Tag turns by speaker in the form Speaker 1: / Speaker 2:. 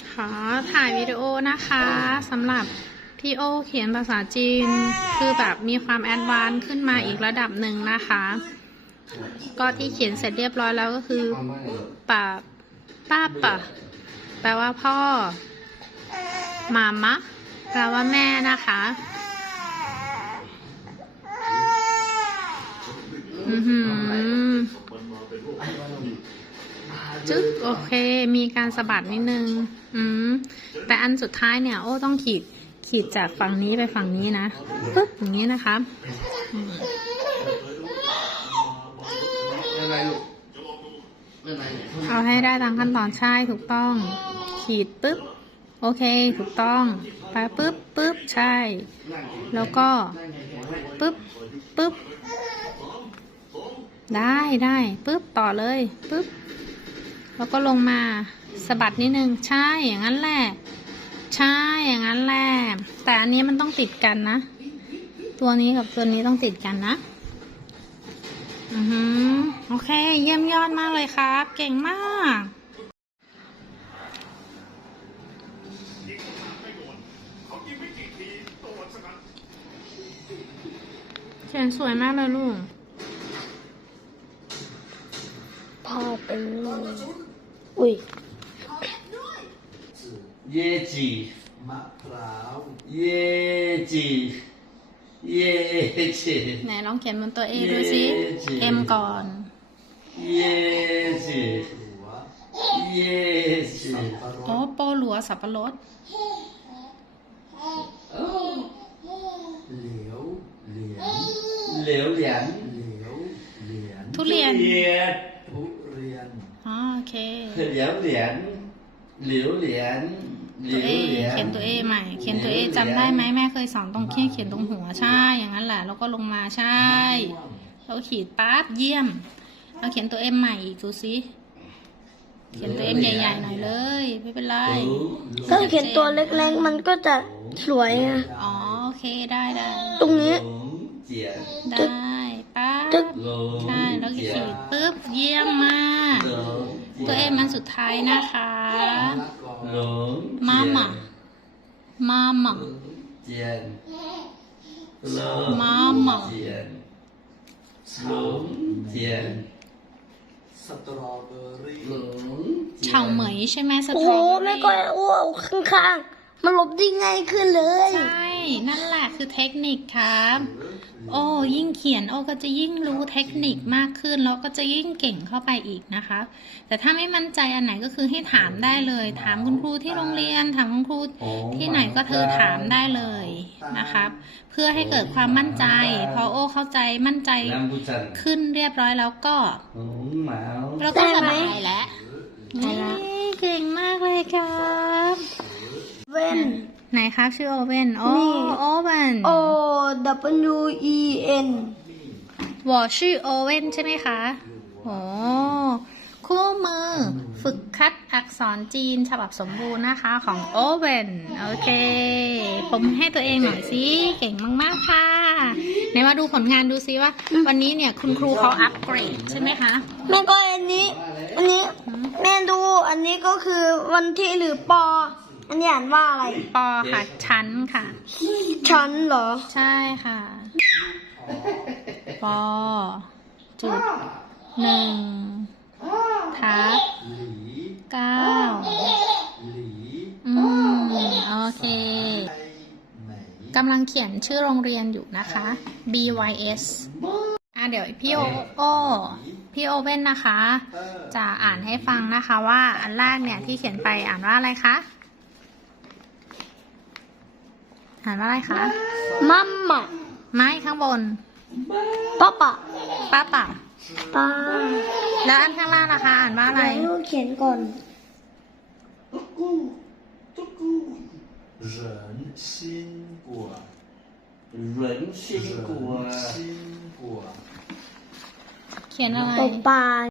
Speaker 1: ขอถ่ายวิดีโอนะคะสำหรับพี่โอเขียนภาษาจีนคือแบบมีความแอดวานซ์ขึ้นมาอีกระดับหนึ่งนะคะก็ที่เขียนเสร็จเรียบร้อยแล้วก็คือป้าป่ะแปลว่าพ่อมามะแปลว่าแม่นะคะจึ๊กโอเคมีการสะบัดนิดนึงแต่อันสุดท้ายเนี่ยโอ้ต้องขีดจากฝั่งนี้ไปฝั่งนี้นะปึ๊บอย่างนี้นะคะเอาให้ได้ตามขั้นตอนใช่ถูกต้องขีดปึ๊บโอเคถูกต้องไปปึ๊บใช่แล้วก็ปึ๊บได้ปึ๊บต่อเลยปึ๊บแล้วก็ลงมาสะบัดนิดนึงใช่อย่างนั้นแหละใช่อย่างนั้นแหละแต่อันนี้มันต้องติดกันนะตัวนี้กับตัวนี้ต้องติดกันนะโอเคเยี่ยมยอดมากเลยครับเก่งมากเขียนสวยมากเลยลูก
Speaker 2: พ่อเป็นลูกอุ้ย
Speaker 3: เย่จีมะพร้าวเย่จีเย่จี
Speaker 1: ไหนลองเขียนบนตัว A ดูสิเอ็มก่อน
Speaker 3: เย่จีเย่จี
Speaker 1: โอ้โปหลัวสับปะรด
Speaker 3: เหลวเหรียญ
Speaker 1: ทุเรียนโอเค
Speaker 3: เหลวเหรียญ
Speaker 1: ตัวเอเขียนตัว A ใหม่เขียนตัว A จำได้ไหมแม่เคยสอนตรงเขียนตรงหัวใช่อย่างนั้นแหละแล้วก็ลงมาใช่แล้วขีดปั๊บเยี่ยมเราเขียนตัว M ใหม่อีกดูสิเขียนตัว M ใหญ่ๆหน่อยเลยไม่เป็นไร
Speaker 2: ถ้าเขียนตัวเล็กๆมันก็จะสวยไง
Speaker 1: อ๋อโอเคได้
Speaker 2: ตรงนี้
Speaker 1: ได้ปั๊บใช่แล้วขีดปึ๊บเยี่ยมมากตัว M อันสุดท้ายนะคะมาม่า
Speaker 3: สตรอเบอรี่
Speaker 1: เฉาเหมยใช่ไหมสตรอเบอรี่
Speaker 2: โอ้แม่ก็ข้างๆมันลบได้ง่ายขึ้นเลย
Speaker 1: ใช่นั่นแหละคือเทคนิคครับโอ้ยิ่งเขียนโอ้ก็จะยิ่งรู้เทคนิคมากขึ้นแล้วก็จะยิ่งเก่งเข้าไปอีกนะคะแต่ถ้าไม่มั่นใจอันไหนก็คือให้ถามได้เลยถามคุณครูที่โรงเรียนถามคุณครูที่ไหนก็เธอถามได้เลยนะครับเพื่อให้เกิดความมั่นใจพอโอ้เข้าใจมั่นใจขึ้นเรียบร้อยแล้วก็เราก็สบายแล้วเก่งมากเลยครับ
Speaker 2: เว่น
Speaker 1: ไหนครับชื่อโอเว่นโอเว่น
Speaker 2: OWEN
Speaker 1: 我是โอเว่นใช่ไหมคะโอ้คู่มือฝึกคัดอักษรจีนฉบับสมบูรณ์นะคะของโอเว่นโอเคผมให้ตัวเองหน่อยสิเก่งมากๆค่ะไหนมาดูผลงานดูซิว่าวันนี้เนี่ยคุณครูเขาอัปเกรดใช่ไหมคะ
Speaker 2: แม่ก็อันนี้แม่ดูอันนี้ก็คือวันที่หรือปออันนี้อ่านว่าอะไร
Speaker 1: ปอค่ะชั้นค่ะ
Speaker 2: ชั้นเหรอ
Speaker 1: ใช่ค่ะปอจุด1 ทับ 9โอเคกำลังเขียนชื่อโรงเรียนอยู่นะคะ BYS เดี๋ยวพี่โอเว่นนะคะจะอ่านให้ฟังนะคะว่าอันแรกเนี่ยที่เขียนไปอ่านว่าอะไรคะอ่านว่าอะไรคะ
Speaker 2: มัมม่า
Speaker 1: ไม่ข้างบน
Speaker 2: ป้า
Speaker 1: แล้วอันข้างล่างนะคะอ่านว่าอะไร
Speaker 2: เขียนก่อน
Speaker 1: เขียนอะไร
Speaker 2: ตบปลา